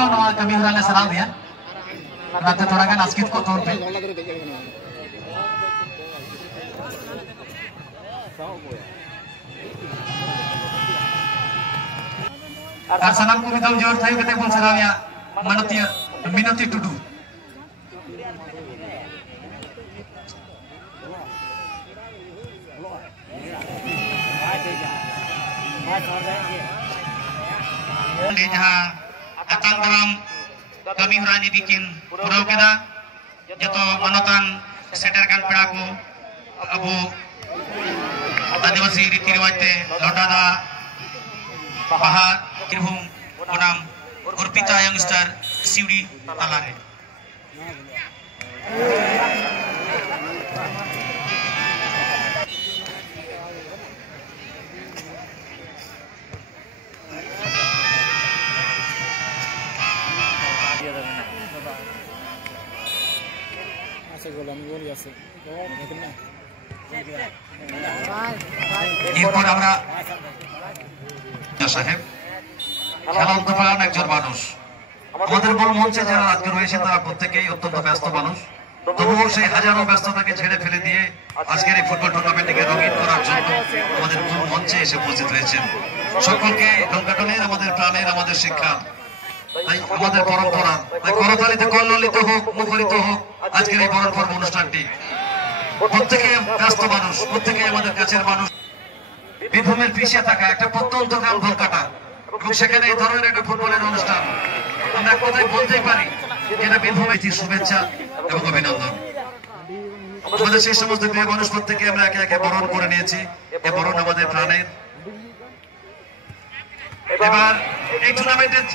ᱦᱤᱞᱳᱜ ᱱᱚᱣᱟ ᱠᱟᱹᱢᱤ ᱦᱚᱨᱟ ᱞᱮ ᱥᱟᱨᱟᱣ ᱤᱫᱤᱭᱟ ᱚᱱᱟᱛᱮ ᱛᱷᱚᱲᱟ ᱜᱟᱱ ᱟᱥᱠᱤᱛ ᱠᱚ ᱛᱚᱨ ᱯᱮ আর সানাম কো মিদম জোর থাই কতে বল সারাওয়া মানতীয় মিনতি Tudu ini jaha akan dalam kami hurani bikin purau keda jato manotan seterkan pedaku abu adivasi riti riwaj te lodada baha kirhum onam urpita youngster siuri talare এরপর আমরা সাহেব খেলা উদ্যোপায়ন একজন মানুষ আমাদের মূল মঞ্চে যারা আজকে রয়েছেন তারা প্রত্যেকেই অত্যন্ত ব্যস্ত মানুষ তবুও সেই হাজারো ব্যস্ততাকে ছেড়ে ফেলে দিয়ে আজকের এই ফুটবল টুর্নামেন্টকে রঙিন করার জন্য আমাদের মূল মঞ্চে এসে উপস্থিত হয়েছেন সকলকে নৌকাটনের আমাদের প্রাণের আমাদের শিক্ষা তাই আমাদের পরম্পরা তাই করতালিতে কল্লিত হোক মুখরিত হোক আজকের এই বরণ পর্ব অনুষ্ঠানটি প্রত্যেকে ব্যস্ত মানুষ প্রত্যেকে আমাদের কাছের মানুষ বীরভূমের পিছিয়ে থাকা একটা প্রত্যন্ত গ্রাম ধলকাটা এবং সেখানে এই ধরনের একটা ফুটবলের অনুষ্ঠান আমরা কোথায় বলতেই পারি এটা বীরভূমের শুভেচ্ছা এবং অভিনন্দন আমাদের সেই সমস্ত প্রিয় মানুষ প্রত্যেকে আমরা একে একে বরণ করে নিয়েছি এই বরণ আমাদের প্রাণের এবার এই টুর্নামেন্টের